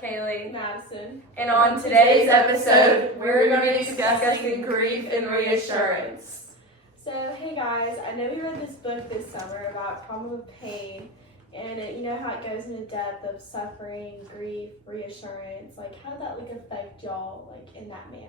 Kaylee, Madison. and on today's episode, we're going to be discussing grief and reassurance. So, hey guys, I know we read this book this summer about trauma of pain, and you know how it goes into depth of suffering, grief, reassurance. Like, how did that affect y'all in that manner?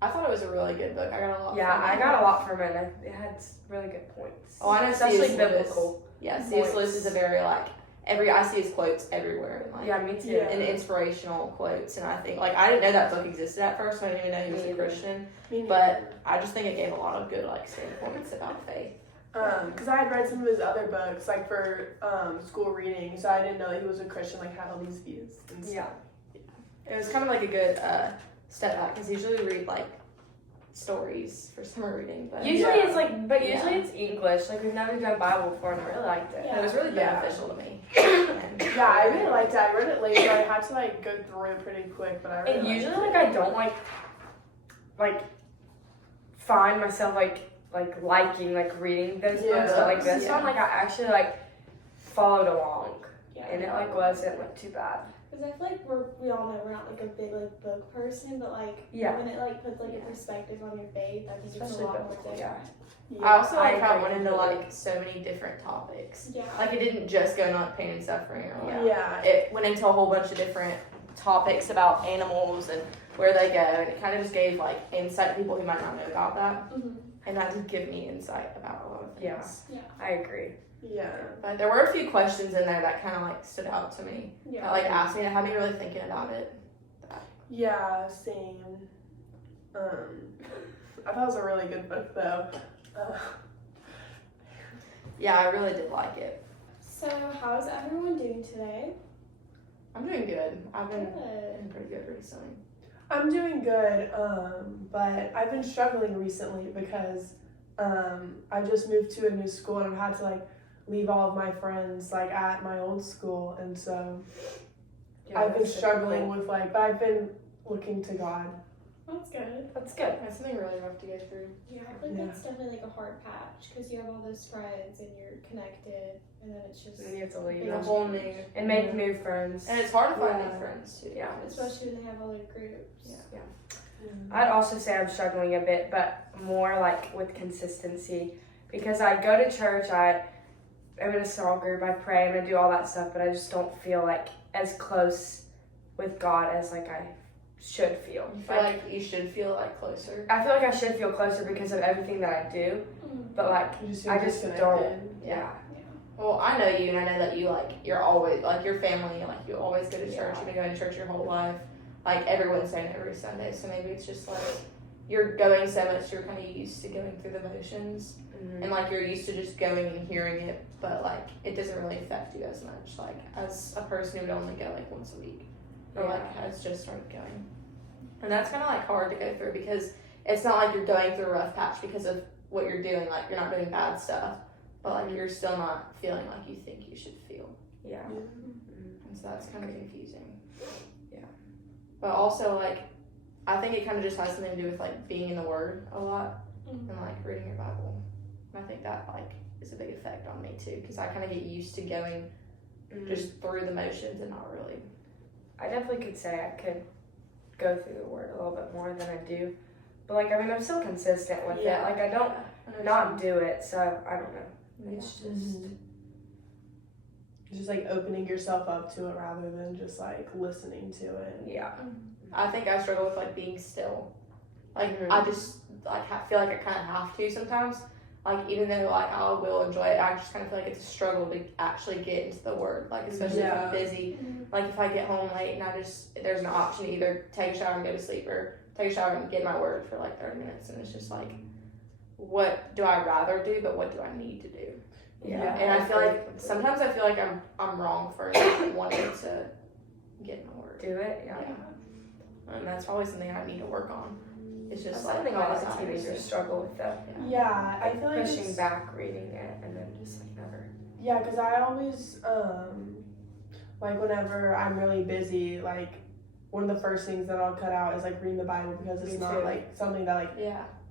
I thought it was a really good book. I got a lot. Yeah, from it. I got a lot from it. It had really good points. Oh, I know, especially C.S. biblical. Yeah, C.S. Lewis is a very I see his quotes everywhere. Yeah, me too. And inspirational quotes, and I think I didn't know that book existed at first. I didn't even know he was a Christian, but I just think it gave a lot of good standpoints about faith. Because I had read some of his other books for school reading, so I didn't know that he was a Christian, had all these views and stuff. Yeah. It was kind of a good step back, because usually we read stories for summer reading, but usually it's English. We've never done Bible before, and I really liked it. Yeah. It was really beneficial to me. Yeah, I really liked it. I read it later. I had to go through it pretty quick, but I really and usually liked it. I don't find myself liking reading those books, but this one I actually followed along, and it wasn't too bad. Because I feel we all know we're not a big book person, but when it puts a perspective on your faith, I think it's a lot more different. Yeah. I also how it went into so many different topics. Yeah. It didn't just go on pain and suffering or Yeah. It went into a whole bunch of different topics about animals and where they go, and it kind of just gave insight to people who might not know about that. Mm-hmm. And that did give me insight about a lot of things. Yeah. I agree. Yeah. But there were a few questions in there that kind of stood out to me. Yeah. That asked me to have me really thinking about it. Yeah, same. I thought it was a really good book though. Yeah, I really did like it. So, how's everyone doing today? I'm doing good. I've been Good. pretty good recently. I'm doing good, but I've been struggling recently because I just moved to a new school and I've had to leave all of my friends at my old school, and so I've been struggling with but I've been looking to God. That's good. That's good. That's something really rough to go through. Yeah, I think that's definitely a hard patch because you have all those friends and you're connected, and then it's just And you have to leave. A whole new And make new friends. And it's hard to find new friends too. Yeah. especially when they have other groups. Yeah. I'd also say I'm struggling a bit, but more with consistency, because I go to church, I'm in a small group, I pray and I do all that stuff, but I just don't feel as close with God as I should feel. You feel you should feel closer. I feel I should feel closer because of everything that I do, but You just I just don't. Yeah. Well, I know you, and I know that you you're always your family, you always go to church. You've been going to church your whole life, every Wednesday and every Sunday. So maybe it's just you're going so much, you're kind of used to going through the motions, and you're used to just going and hearing it, but it doesn't really affect you as much as a person who would only go once a week, or has just started going. And that's kind of hard to go through, because it's not you're going through a rough patch because of what you're doing. You're not doing bad stuff, but you're still not feeling you think you should feel. Yeah. And so that's kind of confusing. Yeah. But also I think it kind of just has something to do with being in the Word a lot, and reading your Bible. And I think that is a big effect on me too, because I kind of get used to going just through the motions and not really. I definitely could say I could go through the Word a little bit more than I do, but I'm still consistent with it. I don't not do it, so I don't know. It's just just opening yourself up to it rather than just listening to it. Yeah. I think I struggle with being still. I just feel I kind of have to sometimes. Even though I will enjoy it, I just kind of feel it's a struggle to actually get into the Word. Especially if I'm busy. If I get home late and there's an option to either take a shower and go to sleep, or take a shower and get my Word for 30 minutes, and it's just what do I rather do, but what do I need to do? Yeah. And I feel sometimes I feel I'm wrong for not wanting to get my Word. Do it. Yeah. And that's probably something I need to work on. It's just That's something a lot of teenagers struggle with, though. Yeah, I feel pushing back, reading it, and then just never. Yeah, because I always whenever I'm really busy, one of the first things that I'll cut out is reading the Bible, because it's not something that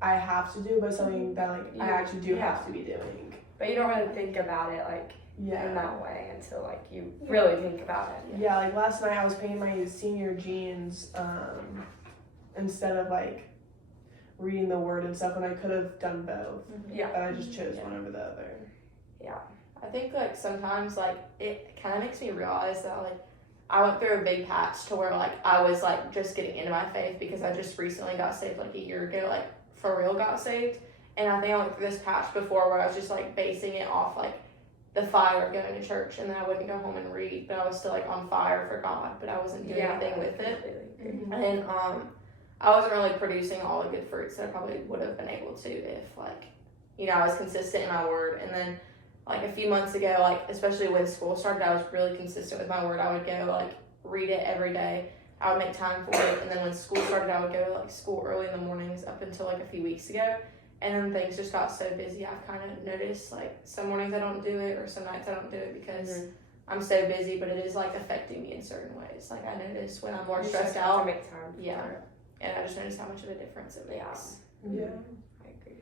I have to do, but something that I actually do have to be doing. But you don't really think about it Yeah. in that way until like you really think about it. Yeah, like last night I was painting my senior jeans instead of like reading the word and stuff, when I could have done both. Yeah. But I just chose one over the other. Yeah. I think like sometimes like it kind of makes me realize that like I went through a big patch to where like I was like just getting into my faith because I just recently got saved like a year ago, like for real got saved. And I think I went through this patch before where I was just like basing it off like the fire of going to church, and then I wouldn't go home and read, but I was still like on fire for God, but I wasn't doing anything with it. And I wasn't really producing all the good fruits that I probably would have been able to if like, you know, I was consistent in my word. And then like a few months ago, like especially when school started, I was really consistent with my word. I would go like read it every day. I would make time for it. And then when school started, I would go to like school early in the mornings up until like a few weeks ago. And then things just got so busy. I've kind of noticed like some mornings I don't do it or some nights I don't do it because I'm so busy, but it is like affecting me in certain ways. Like I notice when I'm more stressed out. Make time. Yeah. And I just noticed how much of a difference it makes. Yeah. I agree.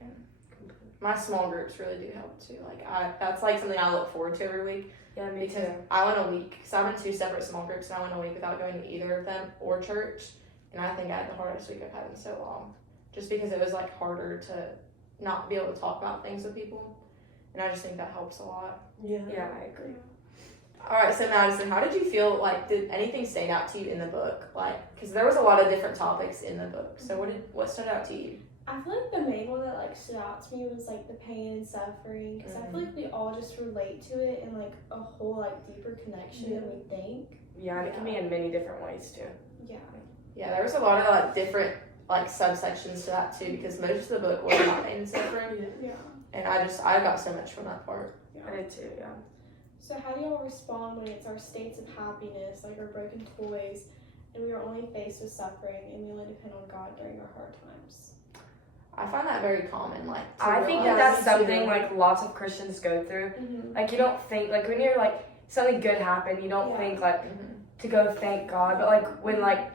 My small groups really do help too. Like that's like something I look forward to every week. Yeah, me Because too. I went a week, because I'm in 2 separate small groups, and I went a week without going to either of them or church. And I think I had the hardest week I've had in so long. Just because it was like harder to not be able to talk about things with people. And I just think that helps a lot. Yeah. Yeah, I agree. All right, so Madison, how did you feel, like, did anything stand out to you in the book? Like, because there was a lot of different topics in the book. So what stood out to you? I feel like the main one that like stood out to me was like the pain and suffering, because I feel like we all just relate to it in like a whole like deeper connection than we think. Yeah, and it can be in many different ways too. Yeah. Yeah, there was a lot of like different like subsections to that too, because most of the book was about pain and suffering. Yeah. And I got so much from that part. I did too, yeah. So how do y'all respond when it's our states of happiness, like our broken toys, and we are only faced with suffering, and we only depend on God during our hard times? I find that very common. Like, I think realize- that's me too. something like lots of Christians go through. Mm-hmm. Like you don't think like when you're like something good happened, you don't think like to go thank God, but like when like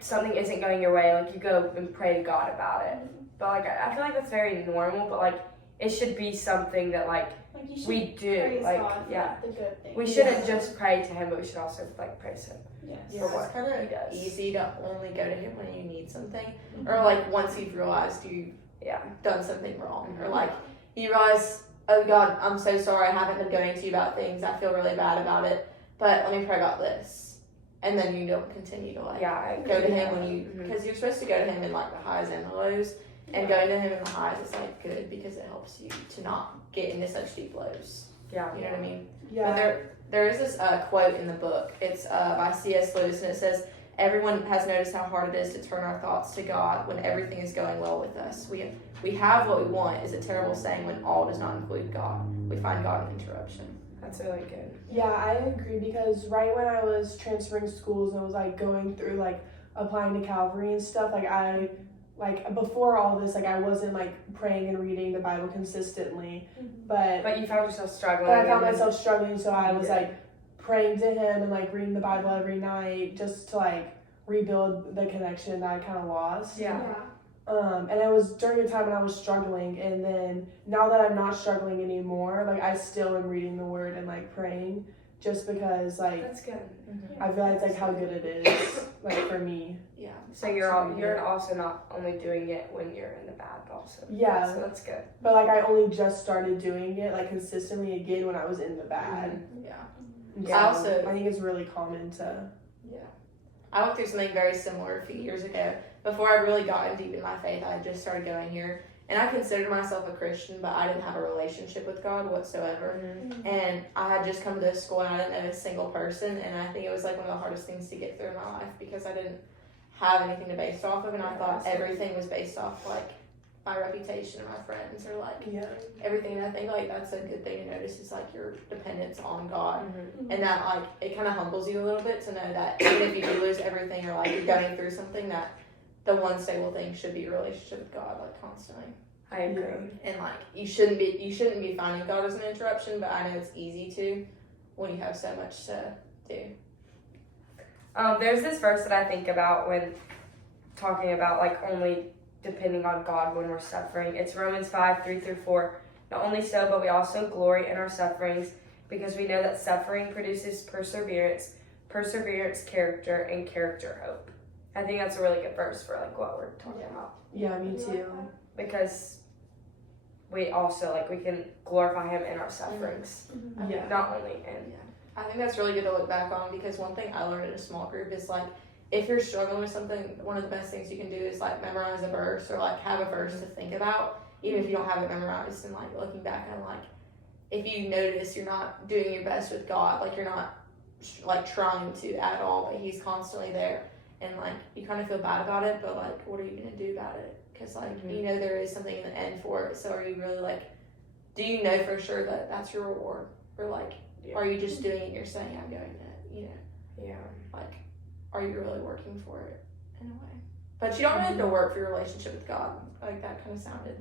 something isn't going your way, like you go and pray to God about it. But like I feel like that's very normal, but like it should be something that like you should we do. praise Like God for, yeah, the good things. we shouldn't just pray to Him, but we should also like praise Him. Yes. Yeah, for it's what kind he of does. easy to only go to him when you need something, or like once you've realized you've done something wrong, or like you realize, oh God, I'm so sorry, I haven't been going to you about things, I feel really bad about it, but let me pray about this, and then you don't continue to like go to him when you, because you're supposed to go to him in like the highs and the lows, and going to him in the highs is like good because it helps you to not get into such deep lows. Yeah. You know what I mean? Yeah. But there is this quote in the book. It's by C.S. Lewis, and it says, "Everyone has noticed how hard it is to turn our thoughts to God when everything is going well with us. We have what we want is a terrible saying when all does not include God. We find God in interruption." That's really good. Yeah, I agree, because right when I was transferring schools and was like going through like applying to Calvary and stuff, like before all this, like I wasn't like praying and reading the Bible consistently, but you found yourself struggling. I found myself struggling, so I was like praying to him and like reading the Bible every night just to like rebuild the connection that I kind of lost. Yeah. And it was during a time when I was struggling, and then now that I'm not struggling anymore, like I still am reading the Word and like praying, just because like That's good. I realize like how good it is like for me. Yeah. So you're also not only doing it when you're in the bad, also. Yeah. So that's good. But like I only just started doing it like consistently again when I was in the bad. Yeah. Yeah. I think it's really common to. Yeah. I went through something very similar a few years ago. Before I'd really gotten deep in my faith, I had just started going here. And I considered myself a Christian, but I didn't have a relationship with God whatsoever. And I had just come to this school and I didn't know a single person. And I think it was like one of the hardest things to get through in my life because I didn't have anything to base off of. And I thought everything was based off like my reputation and my friends or like everything. And I think like that's a good thing to notice is like your dependence on God. And that like it kind of humbles you a little bit to know that even if you do lose everything or like you're going through something, that the one stable thing should be your relationship with God, like constantly. I agree. And like you shouldn't be finding God as an interruption, but I know it's easy to when you have so much to do. There's this verse that I think about when talking about like only depending on God when we're suffering. It's Romans 5:3-4. Not only so, but we also glory in our sufferings, because we know that suffering produces perseverance, perseverance character, and character hope. I think that's a really good verse for like what we're talking about, Yeah, me too. because we also like we can glorify him in our sufferings, Yeah. not only in. I think that's really good to look back on, because one thing I learned in a small group is like, if you're struggling with something, one of the best things you can do is like memorize a verse, or like have a verse to think about, even if you don't have it memorized. And like looking back on like, if you notice you're not doing your best with God, like you're not like trying to at all, but he's constantly there, and like you kind of feel bad about it, but like what are you gonna do about it? Because like you know there is something in the end for it. So are you really like, do you know for sure that that's your reward, or like are you just doing it and you're saying I'm going to, you know, like are you really working for it in a way? But you don't really have to work for your relationship with God. Like that kind of sounded,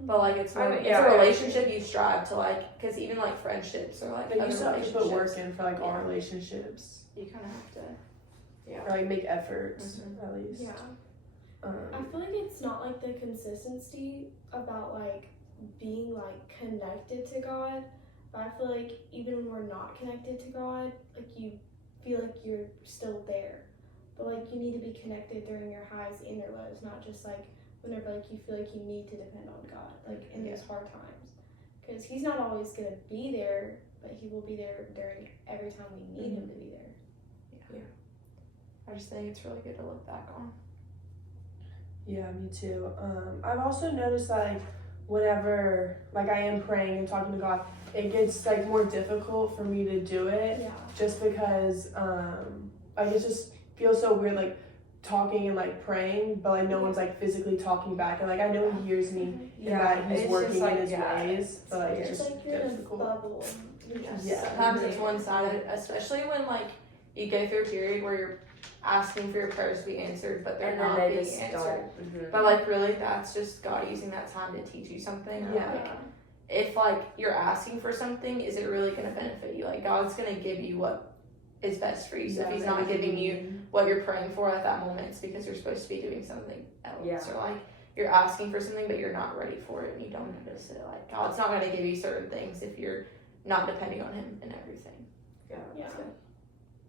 but like it's more, it's a relationship you strive to like, because even like friendships or like But you other still have to put relationships, work in for like all relationships, you kind of have to. or like make efforts at least. Yeah. I feel like it's not like the consistency about like being like connected to God, but I feel like even when we're not connected to God, like you feel like you're still there, but like you need to be connected during your highs and your lows, not just like whenever like you feel like you need to depend on God, like in those hard times, because he's not always gonna be there, but he will be there during every time we need him to be there. I just think it's really good to look back on. Yeah, me too. I've also noticed like whenever like I am praying and talking to God, it gets like more difficult for me to do it, just because like it just feels so weird like talking and like praying, but like no one's like physically talking back, and like I know he hears me and that he's it's working just, like, in his ways, but like it's It's just like you're in a difficult. bubble. Yeah. Sometimes it's one-sided, especially when like you go through a period where you're asking for your prayers to be answered, but they're And not then they being just answered. don't. But like really, that's just God using that time to teach you something. Or, Yeah. like, if like you're asking for something, is it really going to benefit you? Like God's going to give you what is best for you. So if he's not giving you what you're praying for at that moment, it's because you're supposed to be doing something else. Yeah. Or like you're asking for something, but you're not ready for it and you don't notice it. Like God's not going to give you certain things if you're not depending on him in everything. Yeah.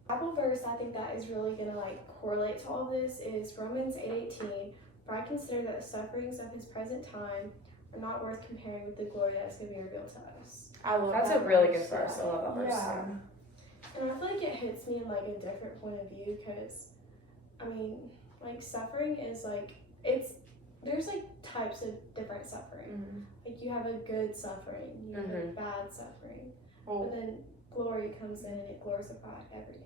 Bible verse I think that is really gonna like correlate to all of this is Romans 8:18. For I consider that the sufferings of his present time are not worth comparing with the glory that is going to be revealed to us. I love That's that a really verse. good verse. I love that verse. Yeah. And I feel like it hits me in like a different point of view, because I mean like suffering is like there's like types of different suffering. Like you have a good suffering, you have a bad suffering, Well, and then glory comes in and it glorifies everything.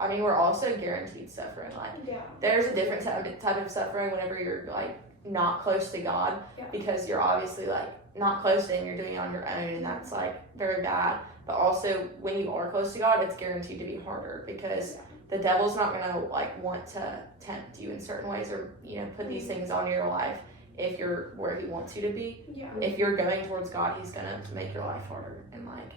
I mean, we're also guaranteed suffering. Like, there's a different type of suffering whenever you're like not close to God, because you're obviously like not close to him, you're doing it on your own, and that's like very bad. But also when you are close to God, it's guaranteed to be harder, because the devil's not gonna like want to tempt you in certain ways, or you know, put these things on your life if you're where he wants you to be. If you're going towards God, he's gonna make your life harder. And like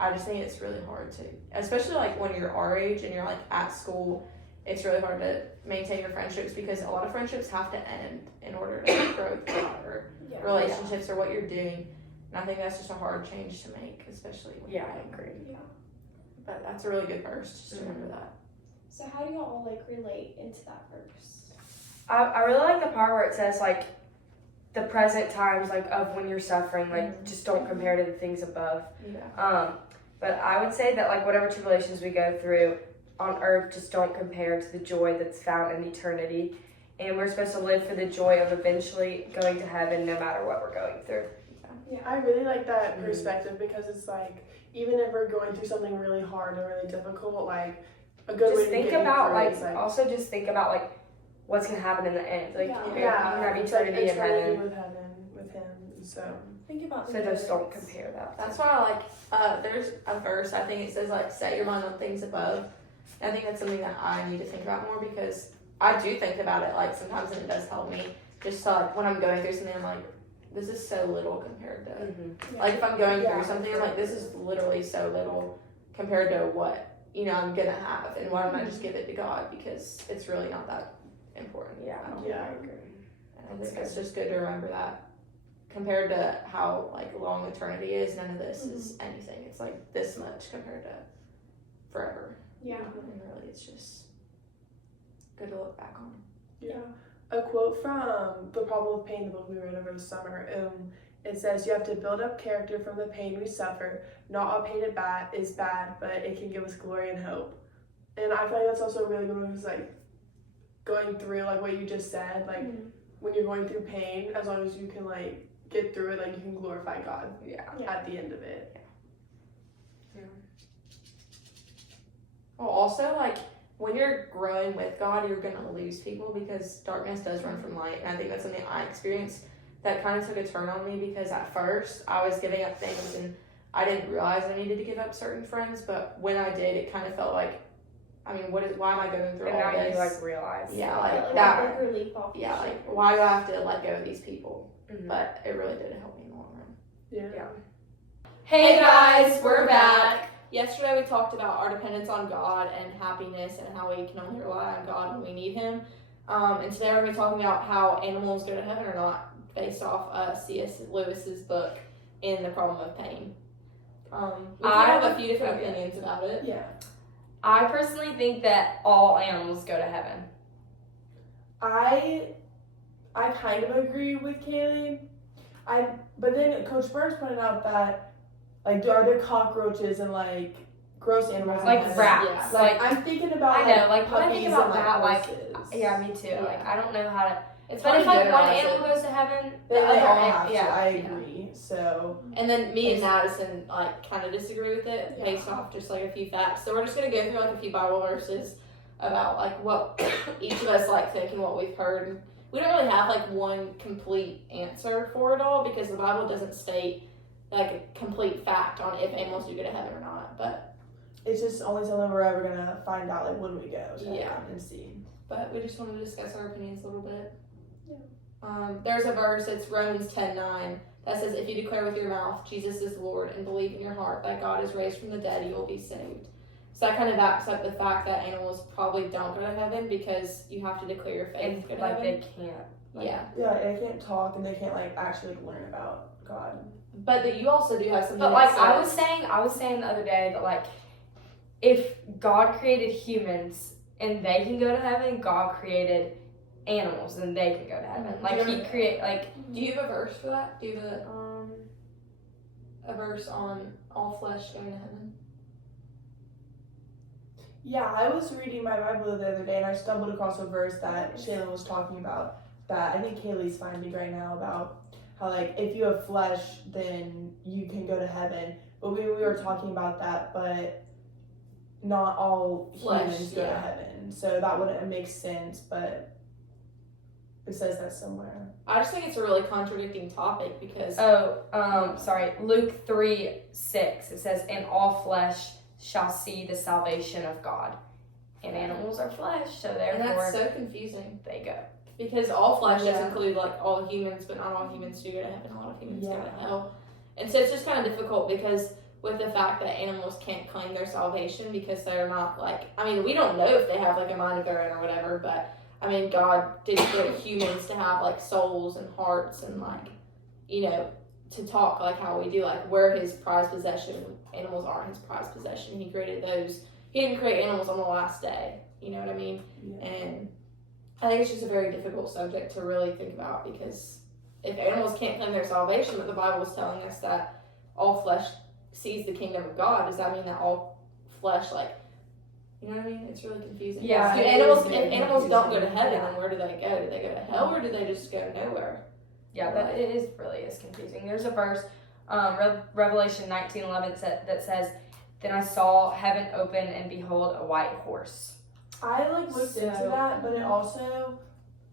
I just think it's really hard to, especially like when you're our age and you're like at school, it's really hard to maintain your friendships, because a lot of friendships have to end in order to like, grow with God, or relationships or what you're doing. And I think that's just a hard change to make, especially when you're I agree. But that's a really good verse, just to remember that. So how do y'all all like relate into that verse? I really like the part where it says like the present times like of when you're suffering, like just don't compare to the things above. But I would say that like whatever tribulations we go through on earth, just don't compare to the joy that's found in eternity. And we're supposed to live for the joy of eventually going to heaven no matter what we're going through. Yeah, I really like that perspective, because it's like even if we're going through something really hard and really difficult, like a good way Just to think get about through it like is, also just think about like what's gonna happen in the end. Like you have it's eternity like in heaven. with heaven with him. So Think about So just don't compare that. That's why I like, there's a verse, I think it says like, set your mind on things above. And I think that's something that I need to think about more, because I do think about it like sometimes, and it does help me. Just so, like when I'm going through something, I'm like, this is so little compared to, like if I'm going through something, I'm like, this is literally so little compared to what, you know, I'm gonna have, and why don't I just give it to God, because it's really not that important. Yeah. I agree. And I think it's just good to remember that. compared to how like long eternity is, none of this is anything. It's like this much compared to forever. Yeah. And really, it's just good to look back on. Yeah. A quote from The Problem of Pain, the book we read over the summer. It says, "You have to build up character from the pain we suffer. Not all pain is bad, but it can give us glory and hope." And I feel like that's also a really good one because, like, going through, like, what you just said, like, when you're going through pain, as long as you can, like, get through it, like, you can glorify God at the end of it. Yeah. Well, also, like, when you're growing with God, you're going to lose people because darkness does run from light. And I think that's something I experienced that kind of took a turn on me because at first I was giving up things and I didn't realize I needed to give up certain friends. But when I did, it kind of felt like, I mean, why am I going through all now this? you like realize. Yeah, Like like that. a big relief off. Yeah, like why do I have to let go of these people? Mhm. But it really did help me in the long run. Yeah. Hey guys, we're back. Yesterday we talked about our dependence on God and happiness and how we can only rely on God when we need Him. And today we're going to be talking about how animals go to heaven or not, based off C.S. Lewis's book in The Problem of Pain. We have a few different opinions about it. Yeah. I personally think that all animals go to heaven. I kind of agree with Kaylee. But then Coach Burns pointed out that, like, are there cockroaches and, like, gross animals? Like in heaven? rats. Yeah. Like, I'm thinking about, I know, like, when I think puppies about and, that, like, horses. yeah, me too. Yeah. Like, I don't know how to. It's But hard if to like one generalize animal it. goes to heaven, They the all other have yeah, to. I yeah. agree. So And then me and Madison like kind of disagree with it based off just like a few facts. So we're just gonna go through like a few Bible verses about like what each of us like think and what we've heard. And we don't really have like one complete answer for it all because the Bible doesn't state like a complete fact on if animals do go to heaven or not. But it's just only something we're ever gonna find out, like, when we go to Yeah. heaven and see. we just want to discuss our opinions a little bit. There's a verse, it's Romans 10:9, that says, "If you declare with your mouth Jesus is Lord and believe in your heart that God is raised from the dead, you will be saved." So that kind of backs up the fact that animals probably don't go to heaven because you have to declare your faith And to go to like heaven. they can't. Like, Yeah, Yeah, they can't talk and they can't, like, actually learn about God. but that you also do have something. But that like I says- was saying the other day that like if God created humans and they can go to heaven, God created animals and they can go to heaven. Mhm. Like Do you He create like Do you have a verse for that? Do you have a verse on all flesh going to heaven? Yeah, I was reading my Bible the other day and I stumbled across a verse that Shayla was talking about that I think Kaylee's finding right now about how, like, if you have flesh, then you can go to heaven. But we were talking about that, but not all Flesh, humans go to yeah. heaven. So that wouldn't make sense, but it says that somewhere. I just think it's a really contradicting topic because sorry, Luke 3:6. It says, "And all flesh shall see the salvation of God." And animals are flesh, so and therefore that's so confusing. they go. Because all flesh does Yeah. include like all humans, but not all humans do go to heaven. A lot of humans go to Yeah. hell, and so it's just kind of difficult because with the fact that animals can't claim their salvation because they're not like. I mean, we don't know if they have like a mind of their own or whatever, but I mean, God did create humans to have like souls and hearts and like, you know, to talk like how we do. Like we're His prized possession. Animals are His prized possession. He created those. He didn't create animals on the last day. You know what I mean? Yeah. And I think it's just a very difficult subject to really think about because if animals can't claim their salvation, but the Bible is telling us that all flesh sees the kingdom of God, does that mean that all flesh, like, you know what I mean? It's really confusing. Yeah, Do it animals, is if very animals don't go to confusing. heaven, then where do they go? Do they go to hell or do they just go nowhere? Yeah, that it is really is confusing. There's a verse, Revelation 19:11 that says, "Then I saw heaven open and behold a white horse." I like looked into that, but it also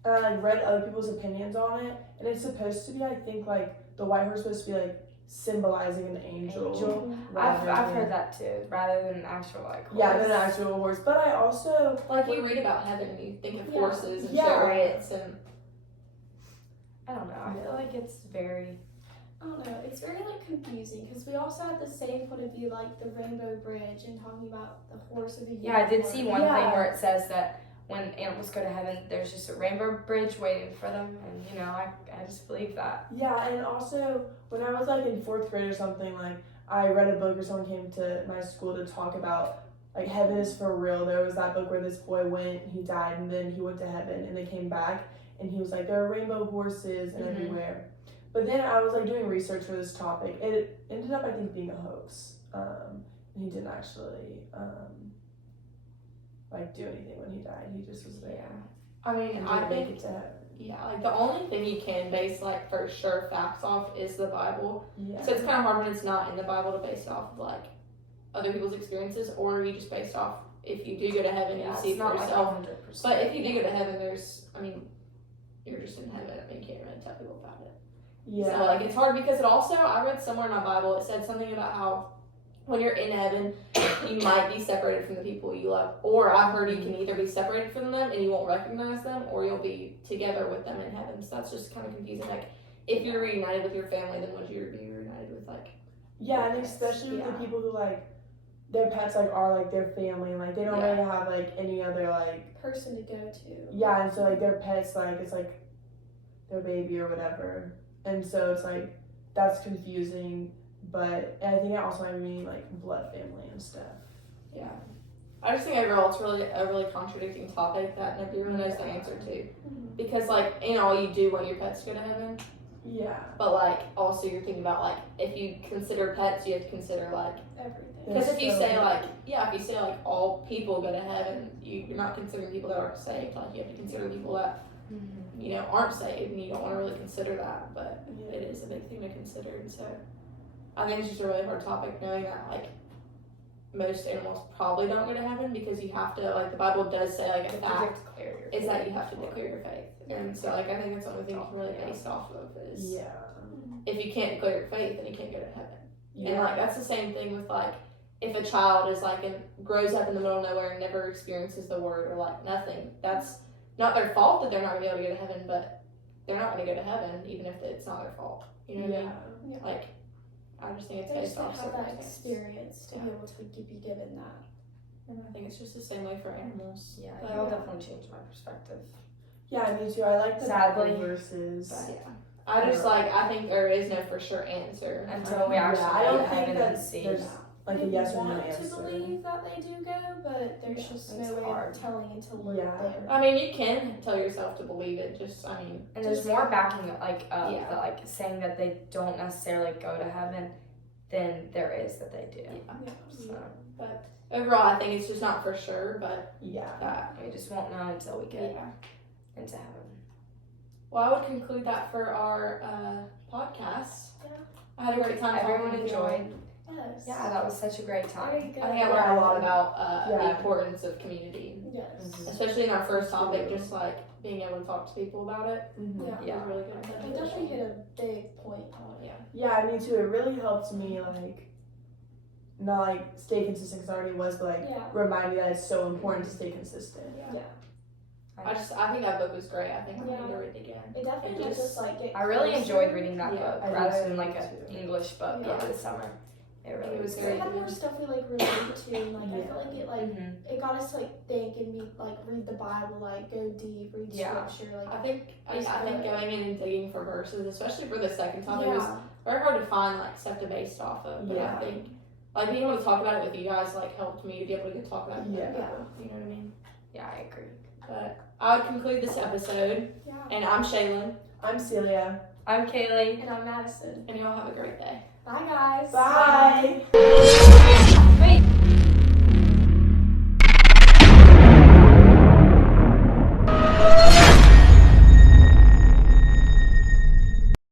I read other people's opinions on it, and it's supposed to be, I think, like the white horse is supposed to be like symbolizing an angel. I've rather heard than- that too, rather than an actual like horse. Yeah, than an actual horse. But I also Like you read about heaven and you think of Yeah. horses and Yeah. chariots and I don't know. I feel like it's very. I don't know. It's very like confusing because we also had the same point of view, like the Rainbow Bridge, and talking about the horse of the Yeah, I did see one Yeah. thing where it says that when animals go to heaven, there's just a rainbow bridge waiting for them, and I just believe that. Yeah, and also when I was like in 4th grade or something, like I read a book or someone came to my school to talk about like heaven is for real. There was that book where this boy went, he died, and then he went to heaven, and they came back, and he was like, there are rainbow horses and everywhere. But then I was like doing research for this topic. It ended up, I think, being a hoax. And he didn't actually like do anything when he died. He just was there. I mean, And I didn't think make it to heaven. like the only thing you can base like for sure facts off is the Bible. Yeah. So it's kind of hard when it's not in the Bible to base it off of like other people's experiences, or you just base off if you do go to heaven and you see it for yourself. 100%. But if you do go to heaven, you're just in heaven. I mean, you can't really tell people about it. Yeah. So like it's hard because it also, I read somewhere in my Bible, it said something about how when you're in heaven, you might be separated from the people you love. Or I've heard you can either be separated from them and you won't recognize them, or you'll be together with them in heaven. So that's just kind of confusing. Like, if you're reunited with your family, then would you be reunited with, like... Yeah, and especially with the people who, like, their pets, like, are, like, their family. Like, they don't really have, like, any other, like... person to go to. Yeah, and so, like, their pets, like, it's, like, their baby or whatever. And so it's, like, that's confusing. But I think it also might mean like blood family and stuff. Yeah. I just think overall it's really a really contradicting topic that nobody really knows the answer to. Because like in all you do want your pets to go to heaven. Yeah. But like also you're thinking about like if you consider pets, you have to consider like everything. Because if you say like all people go to heaven, you're not considering people that aren't saved. Like you have to consider people that aren't saved, and you don't want to really consider that. But it is a big thing to consider, and so. I think it's just a really hard topic knowing that, like, most animals probably don't go to heaven because you have to, like, the Bible does say, like, a fact is that you have to declare your faith. And so, like, I think that's the only thing you can really base off of is if you can't declare your faith, then you can't go to heaven. Yeah. And, like, that's the same thing with, like, if a child is, like, grows up in the middle of nowhere and never experiences the word or, like, nothing, that's not their fault that they're not going to be able to go to heaven, but they're not going to go to heaven even if it's not their fault. You know what I mean? Yeah. Like, I just think it's based off have that circumstance. experience to be able to be given that. And I think it's just the same way for animals. Yeah, that'll definitely change my perspective. Yeah, me too. I like the Sadly. Bible verses. I just I think there is no for sure answer until we actually I don't think heaven that and see. there's like a yes or no want answer. to believe that they do go, but there's just no way of telling until we're there. I mean, you can tell yourself to believe it. And there's more backing like saying that they don't necessarily go to heaven than there is that they do. Yeah. So, but overall, I think it's just not for sure. But that we just won't know until we get into heaven. Well, I would conclude that for our podcast. Yeah. I had a great time. Everyone enjoyed. Yes. Yeah, that was such a great time. I think I learned a lot about the importance of community. Yes. Especially in our first topic, just like being able to talk to people about it. Yeah. Was really good. I definitely hit a big point on it. Yeah, me too. It really helped me like not like stay consistent because I already was, but like remind me that it's so important to stay consistent. Yeah. I think that book was great. I think I need to read it again. It definitely makes us like get I really closer. enjoyed reading that book rather than like an English book over the summer. It really was It had more stuff we like related to, and like I feel like it it got us to like think and like read the Bible, like go deep, read scripture. Like I think going in and digging for verses, especially for the second topic, was very hard to find like stuff to base off of. But I think like being able to talk about it with you guys like helped me to be able to talk about it. You know what I mean? Yeah, I agree. But I would conclude this episode. And I'm Shaylin. I'm Celia. I'm Kaylee. And I'm Madison. And y'all have a great day. Bye guys. Bye.